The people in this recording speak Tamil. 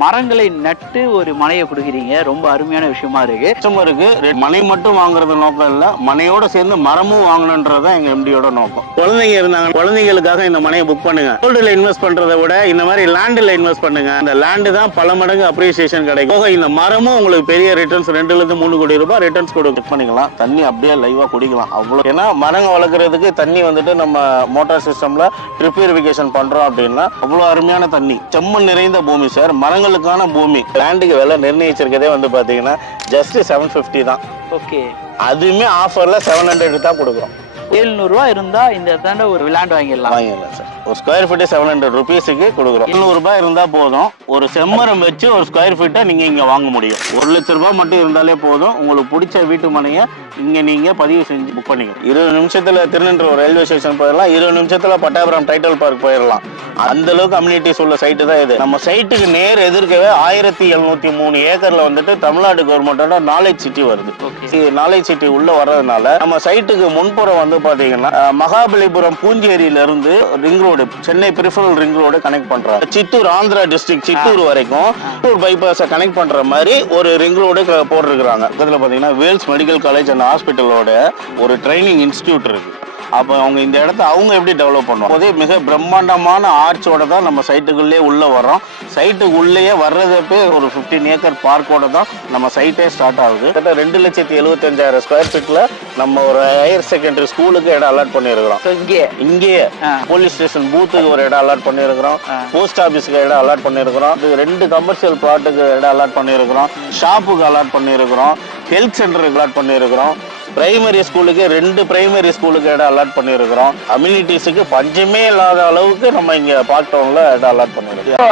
மரங்களை நட்டு ஒரு மனையை கொடுக்குறீங்க, ரொம்ப அருமையான விஷயமா இருக்கு. கஸ்டமருக்கு மனை மட்டும் வாங்குறது நோக்கம் இல்ல, மனையோட சேர்ந்து மரமும் வாங்கணுன்றதுதான் எங்க எம்டியோட நோக்கம். குழந்தைங்க இருந்தாங்க, குழந்தைங்களுக்காக இந்த மனையை புக் பண்ணுங்க. கோல்டுல இன்வெஸ்ட் பண்றதை விட இந்த மாதிரி லேண்ட்ல இன்வெஸ்ட் பண்ணுங்க. அந்த லேண்டு தான் பல மடங்கு அப்ரிசியேஷன் கிடைக்கும். இந்த மரமும் உங்களுக்கு பெரிய ரிட்டர்ன்ஸ் 2 to 3 கோடி ரூபாய் ரிட்டர்ன்ஸ் கொடுக்க பண்ணிக்கலாம். தண்ணி அப்படியே லைவா குடிக்கலாம். அவ்வளவு ஏன்னா மரங்க வளர்க்கறதுக்கு தண்ணி வந்துட்டு நம்ம மோட்டார் சிஸ்டம்ல ட்ரிப் இரிகேஷன் பண்றோம் அப்படின்னா அவ்வளவு அருமையான தண்ணி. செம்மண் நிறைந்த பூமி சார், மரங்களுக்கான பூமி. லேண்டுக்கு விலை நிர்ணயிச்சிருக்கதே வந்து பாத்தீங்கன்னா ஜஸ்ட் 750 தான். ஓகே, அதுவுமே ஆஃபர்ல 700 தான் கொடுக்குறோம். 700 ரூபாய் இருந்தா இந்த இடத்தாண்ட ஒரு லேண்ட் வாங்கிடலாம் சார். ஒரு ஸ்கொயர் ஃபீட் 700 ருபீஸுக்கு கொடுக்குறோம். 700 ரூபாய் இருந்தா போதும், ஒரு செம்மரம் வச்சு ஒரு ஸ்கொயர் ஃபீட்டை நீங்க இங்க வாங்க முடியும். 1 லட்சம் ரூபாய் மட்டும் இருந்தாலே போதும், உங்களுக்கு பிடிச்ச வீட்டு மனையை இங்க நீங்க பதிவு செஞ்சு புக் பண்ணிக்கலாம். 20 நிமிஷத்துல திருநெல்வேலி ரயில்வே ஸ்டேஷன் போயிடலாம், 20 நிமிஷத்துல பட்டாபுரம் டைட்டில் பார்க் போயிடலாம். அந்த அளவுக்கு கம்யூனிட்டிஸ் உள்ள சைட்டு தான் இது. நம்ம சைட்டுக்கு நேர் எதிர்க்கவே 1703 ஏக்கர்ல வந்துட்டு தமிழ்நாடு கவர்மெண்டோட நாலேஜ் சிட்டி வருது. நாலேஜ் சிட்டி உள்ள வர்றதுனால நம்ம சைட்டுக்கு முன்புறம் வந்து பாத்தீங்கன்னா மகாபலிபுரம் பூஞ்சேரியில இருந்து ring road, Chennai peripheral ring road connect பண்றாங்க. சித்தூர் ஆந்திரா டிஸ்ட்ரிக்ட் சித்தூர் வரைக்கும் சித்தூர் பைபாஸை கனெக்ட் பண்ற மாதிரி ஒரு ரிங் ரோடு போட்டிருக்கிறாங்க. இதுல பாத்தீங்கன்னா வேல்ஸ் மெடிக்கல் காலேஜ் அண்ட் ஹாஸ்பிட்டலோட ஒரு ட்ரைனிங் இன்ஸ்டிடியூட் இருக்கு. அப்போ அவங்க இந்த இடத்த அவங்க எப்படி டெவலப் பண்ணுவோம் போதே மிக பிரம்மாண்டமான ஆர்ச்சோட தான் நம்ம சைட்டுக்குள்ளே உள்ளே வர்றோம். சைட்டுக்கு உள்ளேயே வர்றதப்பே ஒரு 15 ஏக்கர் பார்க்கோட தான் நம்ம சைட்டே ஸ்டார்ட் ஆகுது. கிட்ட 2,75,000 ஸ்கொயர் ஃபீட்டில் நம்ம ஒரு ஹையர் செகண்டரி ஸ்கூலுக்கு இடம் அலாட் பண்ணியிருக்கிறோம். இங்கேயே போலீஸ் ஸ்டேஷன் பூத்துக்கு ஒரு இடம் அலாட் பண்ணியிருக்கிறோம், போஸ்ட் ஆஃபீஸுக்கு இடம் அலாட் பண்ணியிருக்கிறோம், 2 கமர்ஷியல் பிளாட்டுக்கு இடம் அலாட் பண்ணியிருக்கிறோம், ஷாப்புக்கு அலாட் பண்ணியிருக்கிறோம், ஹெல்த் சென்டருக்கு அலாட் பண்ணியிருக்கிறோம், பிரைமரி ஸ்கூலுக்கு 2 பிரைமரி ஸ்கூலுக்கு இடம் அலாட் பண்ணியிருக்கிறோம். அம்யூனிட்டிஸுக்கு பஞ்சமே இல்லாத அளவுக்கு நம்ம இங்கே பார்க் டவுனில் இடம் அலாட் பண்ணியிருக்கோம்.